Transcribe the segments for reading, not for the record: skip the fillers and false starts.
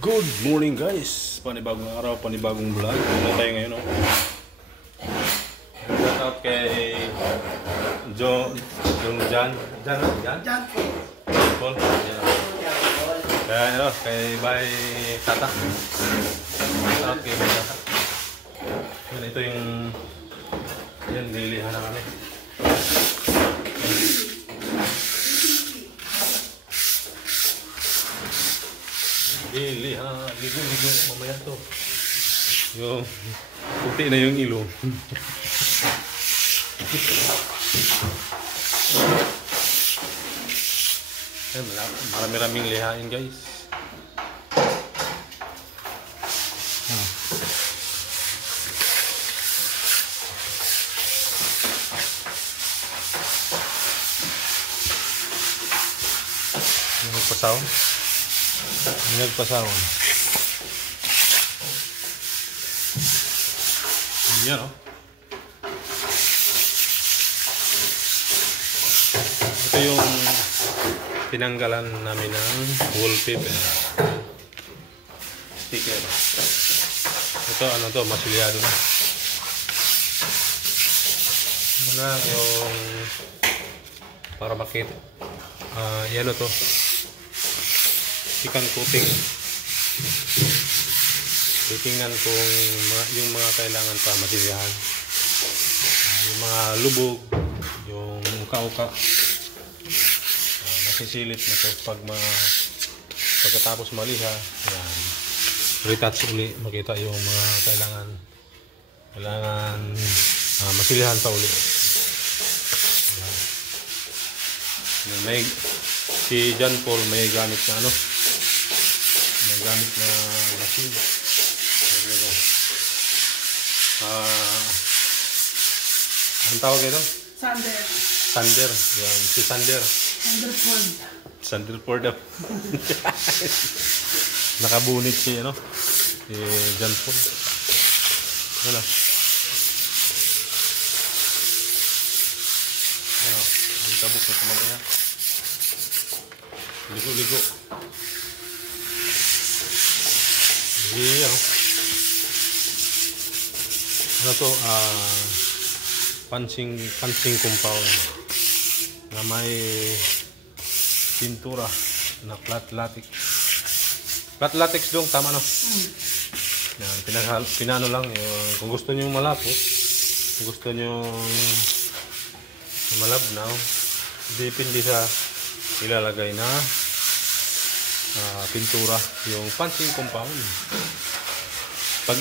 Good morning guys! Panibagong araw, panibagong vlog. Ano tayo ngayon, no? Shout out kay Jan Paul. Kaya ano, kay Bay Tata. Shout out kay Bay Tata. Yan, ito yung nililihan na kami. Ligo mamaya to. Yung puti na yung ilong. Marami-raming lihain guys. Nagpasawon. Yan, no? Ito yung tinanggalan namin ng wallpaper sticker. Ito ano to, masilyado na. Ano yung para makita. Yan to. Ikan coating. Titingnan kung yung mga kailangan pa masilyahan. Yung mga lubog, yung uka-uka. Masisilip na ito pagkatapos maliha. Yan. Retouch uli, makita yung mga kailangan masilyahan pa uli. Yan. Si John Paul may gamit na machine. Ang tawag ito? Sander. Yan, si Sander. Sanderford. Nakabunit si John Paul. Ano? Ang tabok na kumamaya. Ligo. Iya. Ano to? Punching compound na may pintura na flat latex. Flat latex dong, tama no? Yan, pinano lang yung, kung gusto niyo malapot, kung gusto niyo malabnaw, depende sa ilalagay na pintura, yung punching compound. Pag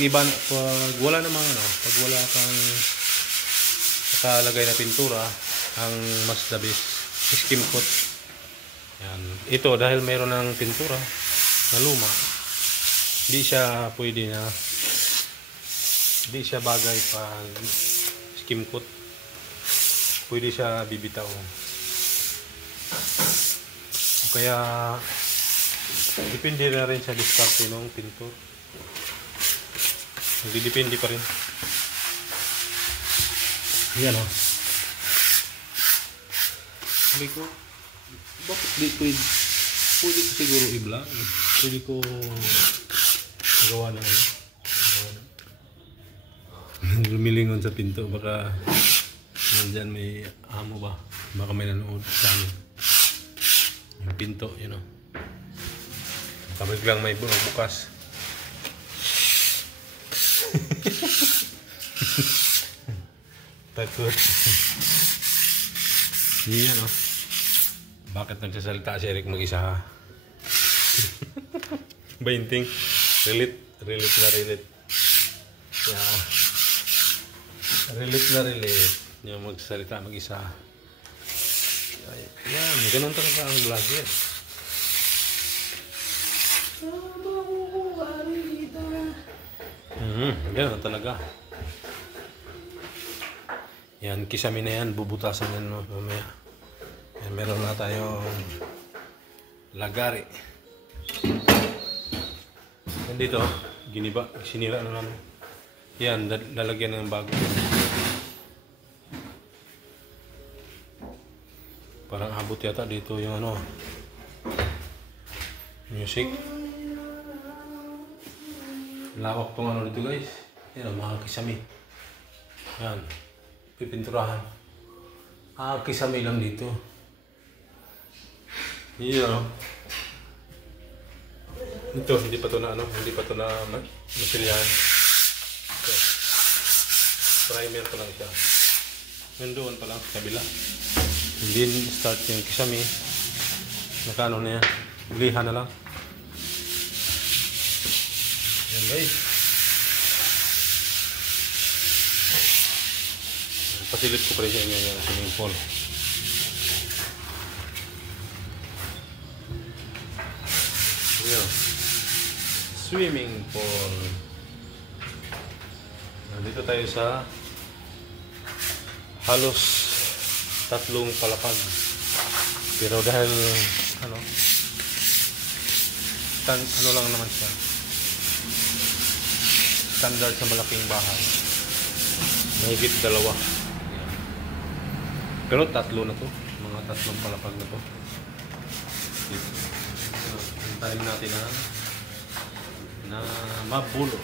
wala namang pag wala kang nakalagay na pintura, ang mas the best skim coat. Yan. Ito dahil mayroon ng pintura na luma, hindi siya pwede na, hindi siya bagay pag skim coat. Pwede siya bibitaw. Kaya depende na rin sa diskarte ng pintor. Depende pa rin. Yan o. Sabi ko, bakit di pwede ko siguro i-vlog? Pwede ko gawa na lumilingon sa pinto. Baka nandyan may amo ba? Baka may nanood sa amin. Yung pinto, Kapag lang may bukas. Takot. Yan Bakit nagsasalita si Eric mag-isa? Bainting. Relate. Yeah. Relate. Yung magsasalita mag-isa. Yan, ganun talaga ang vlogger. Ganun talaga. Yan, kisame na yan, bubutasan yan mamaya. Yan, meron na tayong lagari. Yan dito, sinira na namin. Yan, lalagyan ng bago. Parang abot yata dito yung music. Lawak tong ano dito guys. Yan mga kisame. Yan. Pipinturahan. Kisame lang dito. Yan. Ito, hindi pa to na masilyahan. Ito. Primer pa lang siya. Yan doon pa lang sa kabila. Hindi start yung kisame. Nakano na yan. Lihan na lang. Yan guys. Pasilip ko pa rin sa inyo yung swimming pool. Ayan. Swimming pool. Nandito tayo sa halos 3 palapag. Pero dahil ano lang naman siya. Standard sa malaking bahay. Mahigit 2. Pero 3 na to. Mga 3 palapag na to. Tanim natin na mabulo.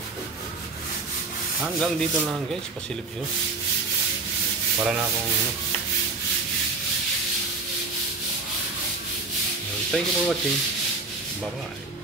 Hanggang dito lang guys. Pasilip nyo. Para na akong thank you for watching. Bye bye.